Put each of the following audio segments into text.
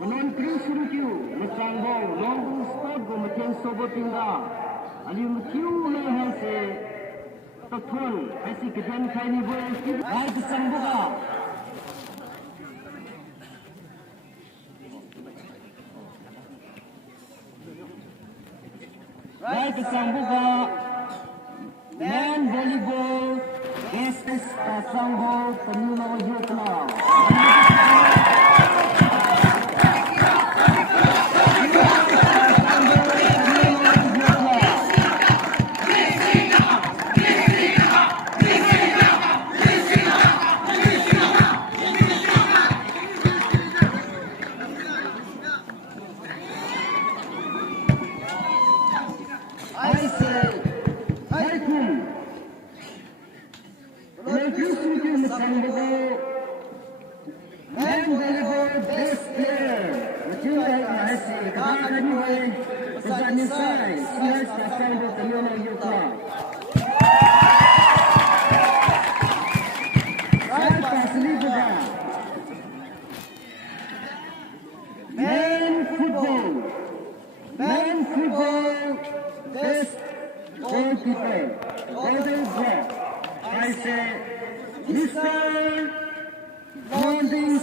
Penon Krisrukiu, Macanggo, Loungdung Sport go Macang Sobotinga, Aling Kiu le hase, Totol, Asi Ketan Kaini Boy, Right Sambuga. Right Sambuga, Man Volleyball, SS Tasanggo, Penula Yukla. Man football, best goalkeeper, golden ball. I say, Mr. Bonding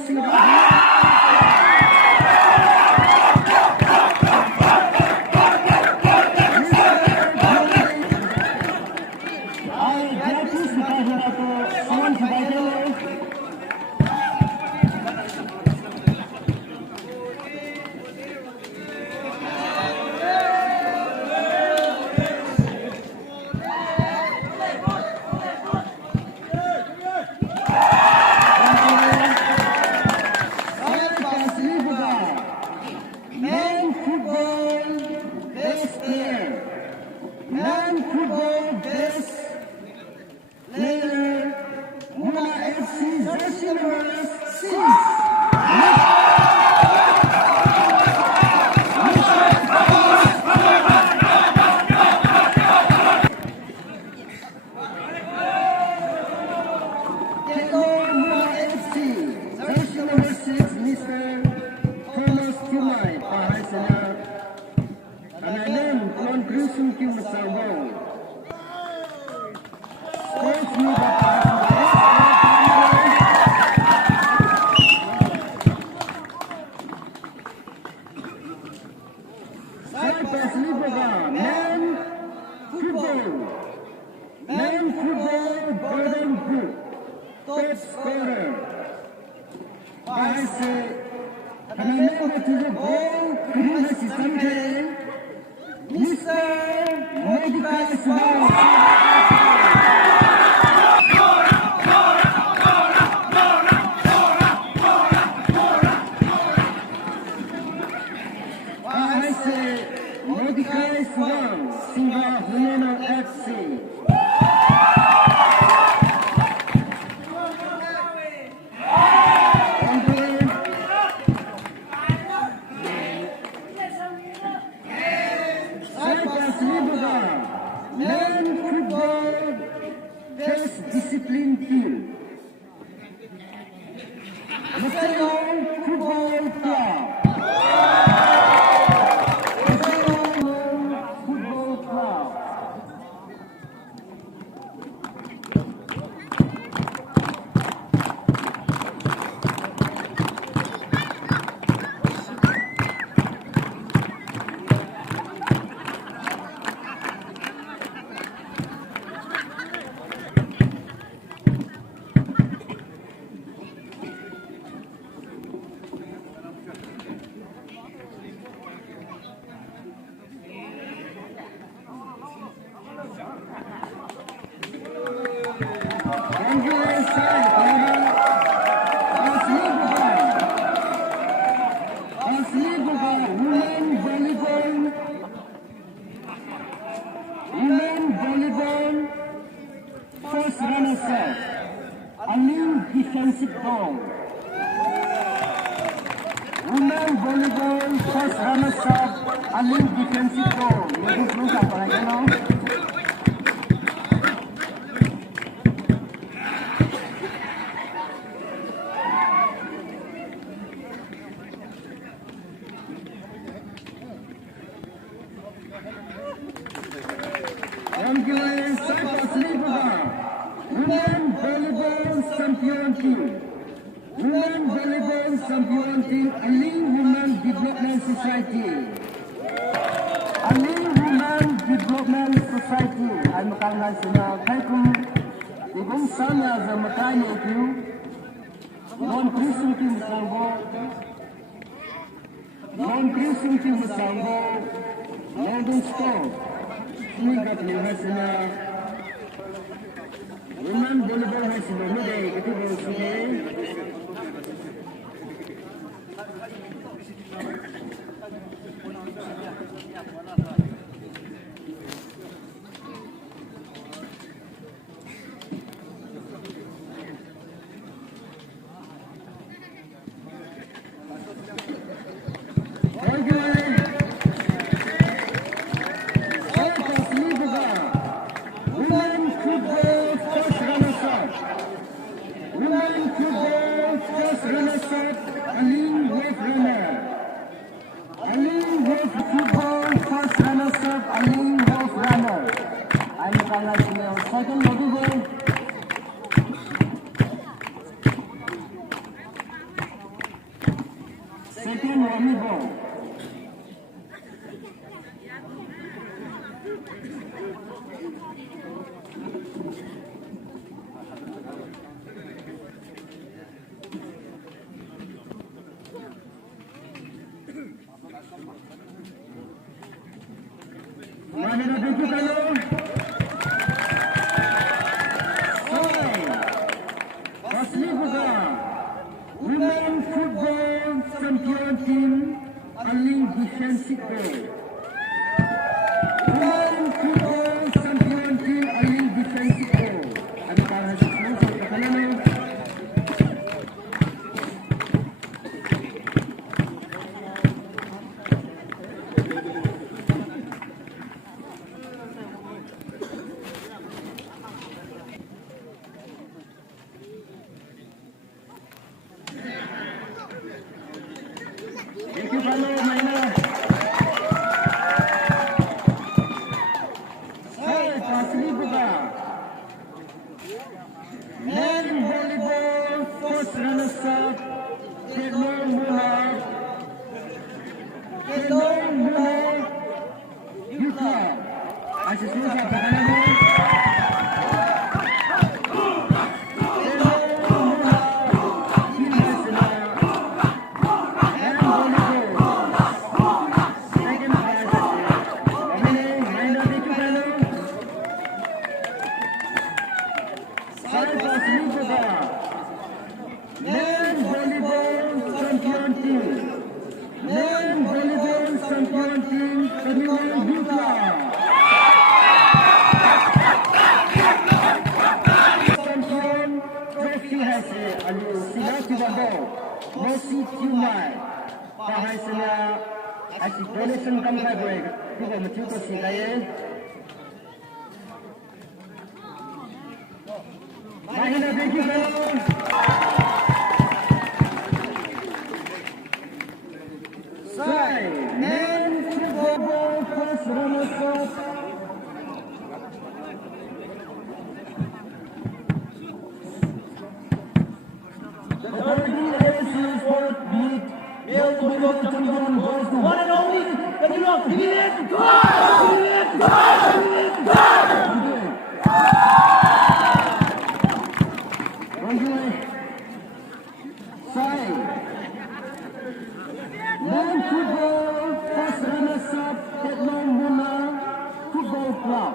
Aling defensive goal. Women volleyball first runners-up. Aling defensive goal. Ladies and gentlemen, Women Volleyball Champion Team. Women Volleyball Champion Team, Aling Women Development Society. Aling Women Development Society. Ay makalahal sila. Kaya kung ibang sana sa makanya ito, non-prison team masanggo, non-prison team masanggo, loungdung store. Sinigat nila sila. Women volleyball hai sila. Muday, ito ba sige? Second volleyball. Second volleyball. Mana nak tunjuk kalau? Women Football Champion Team, Aling Defensive Goal. Women Football Champion Team, Aling Defensive Goal. Ada para semua katakan. Thank you, Palo, Maina. Saya pasli buka. Men volleyball first runner-up. Kedong mula. Yuka. Asyik susah pertandingan. Men volleyball champion team. Men volleyball champion team. Terima Yuka. Champion trophy hasil alu sila tiba Messi Liangmai. Bahai sila asyik donation kampai boleh. Juga mencuba si kaya. Mahina, thank you, guys. Sai, men football first runner-up. The following ASU sport beat male football champion goes to one and only the winner of Sai, men football first runner-up Kedong Muna Football Club.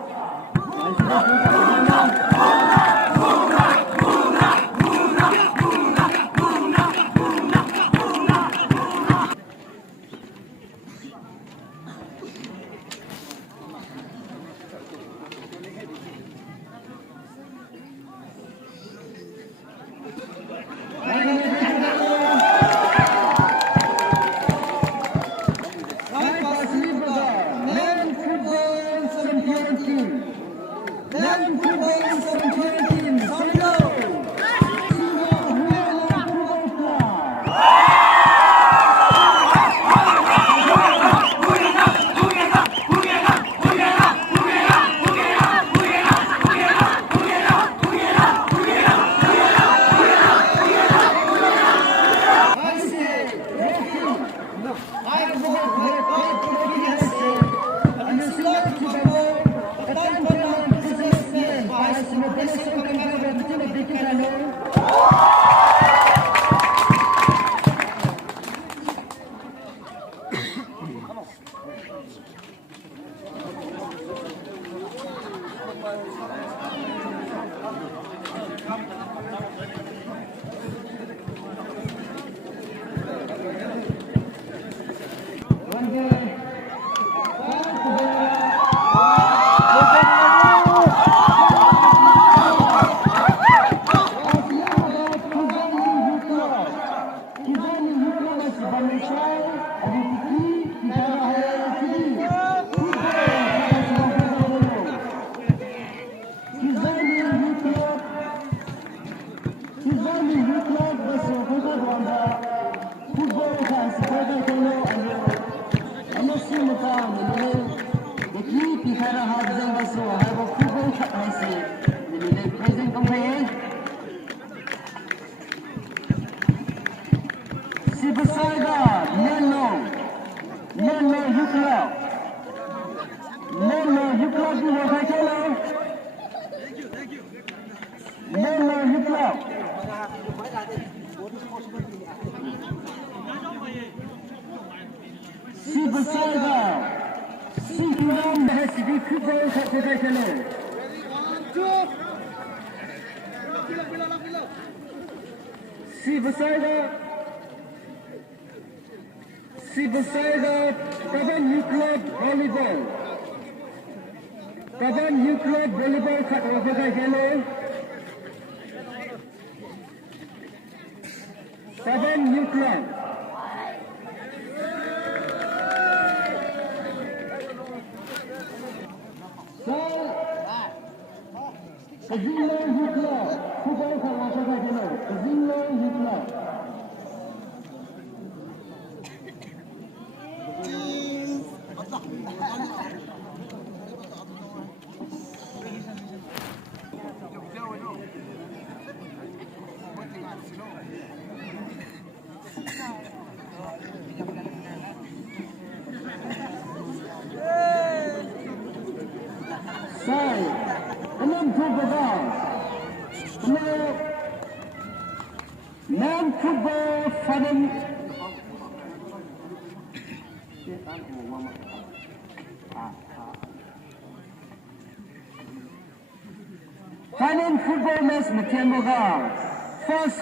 Final football match Matiamboga. First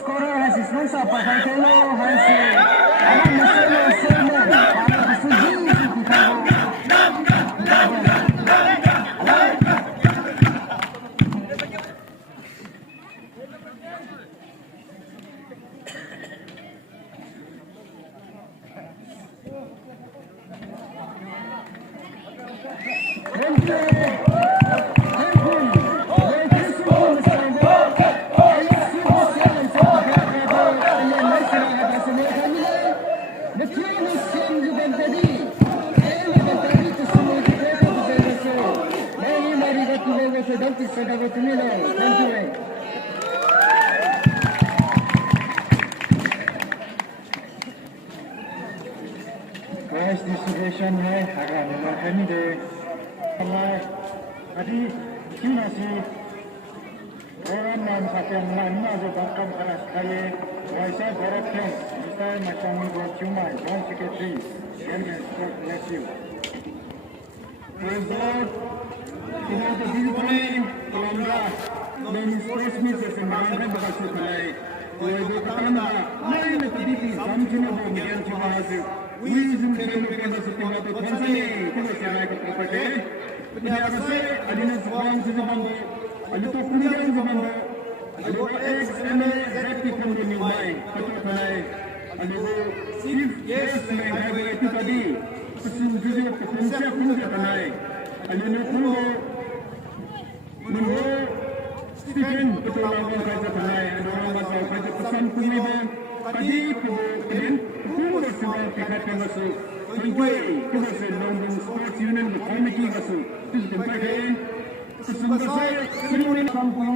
scorer has his nose up by Kelo, has distribution है अगर number कमी दे हमारे अभी क्यों ना सी orang man sakit man ni ada bakam keras kaya wajah berat kan kita macam ni buat cuma jangan sekali and bless you praise God kita ada di sini kelangga dan Christmas sebenarnya berhasil kelai wajah pertama mari kita di samjuna bagian cuma hasil wisdom kita kita setinggal tu konsep kita cara kita pakai kita rasa adanya seorang seorang ada tu kemudian zaman ada ex-MA Zakti from Liangmai Pakai ada chief guest yang ada itu tadi kesenjuan konsep Pakai ada nukul menurut Stephen betul orang kerja Pakai ada orang masuk kerja pesan kuliah tadi kemudian kumpulan semua pihak yang masuk kumpulan loungdung sports union committee masuk itu Pakai Selesai seremoni sampai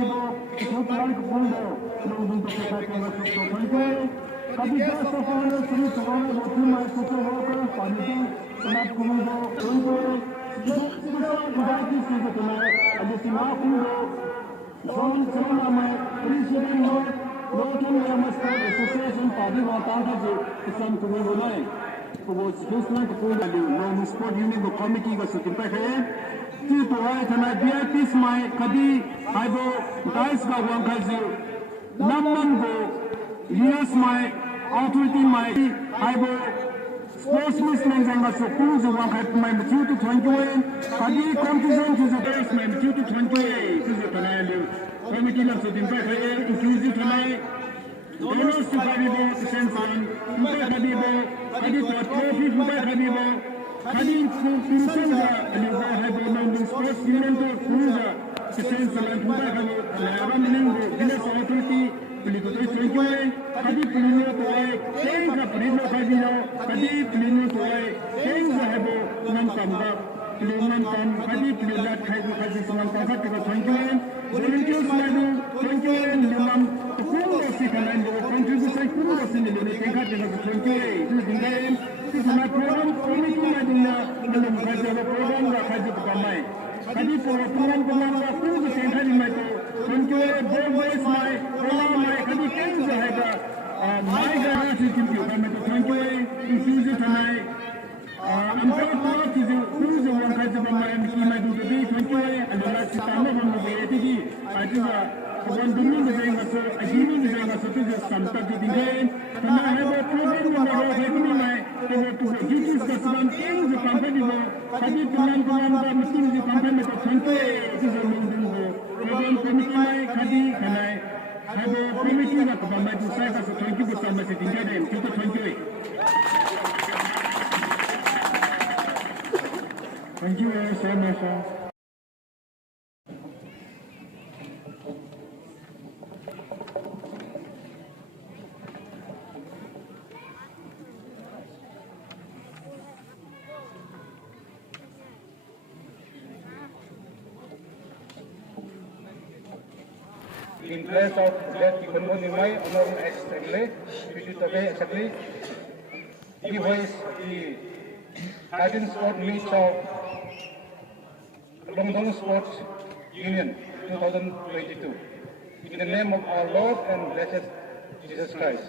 keputusan keputusan loungdung terkait dengan sektor politik. Kami jasa sokongan seri sokongan waktu masuk ke waktu panitia senat kumpulan untuk sebesar berarti sebetulnya ada senat kumpulan Association party some no sport unit committee to my kadi dice Namman yes my authority my sports Muslims and my schools one had my mature to 21 kadi competition to the base my mature to 28 to the committee of the inclusive tonight donors to Kadibo to Sensan Kadibo kadi trophy Kadibo kadi Kurusunga and you have a mountain sports union to Kuruza to Sensan and Kadibo Village Authority Kadi Pulino to I change the Pulino Kadino Kadi Pulino to I change the Habo Nankamba Pulumantan Kadi Pulat Kaibu Kadi Samantaka to the 21 volunteers Madu 21 Limam Kundo Sikaland contribution Kundo Sinili Tenka to the 28 this is my program committee Madina Limam Kaja program Kaji Kamai Kadi for a program Kumanga Kundo Sentari Mato 28 boys my program my Kadi Kenza Hega my garage is in the 28 infused tonight I'm very proud to who's the one kind of my do the day 28 and the last time of the ATG. I do one doing the same as I give the same as a sometimes the game. And I have a program in the road having my to duties as one thing the company. I did the man the machine the company of 28 is a program committee Kadi and I have a committee that my to say as a 20% message in the 28. Thank you very much. In place of that Liangmai along exactly, he was the Guidance Sport Meets of Loungdung Sports Union 2022. In the name of our Lord and blessed Jesus Christ.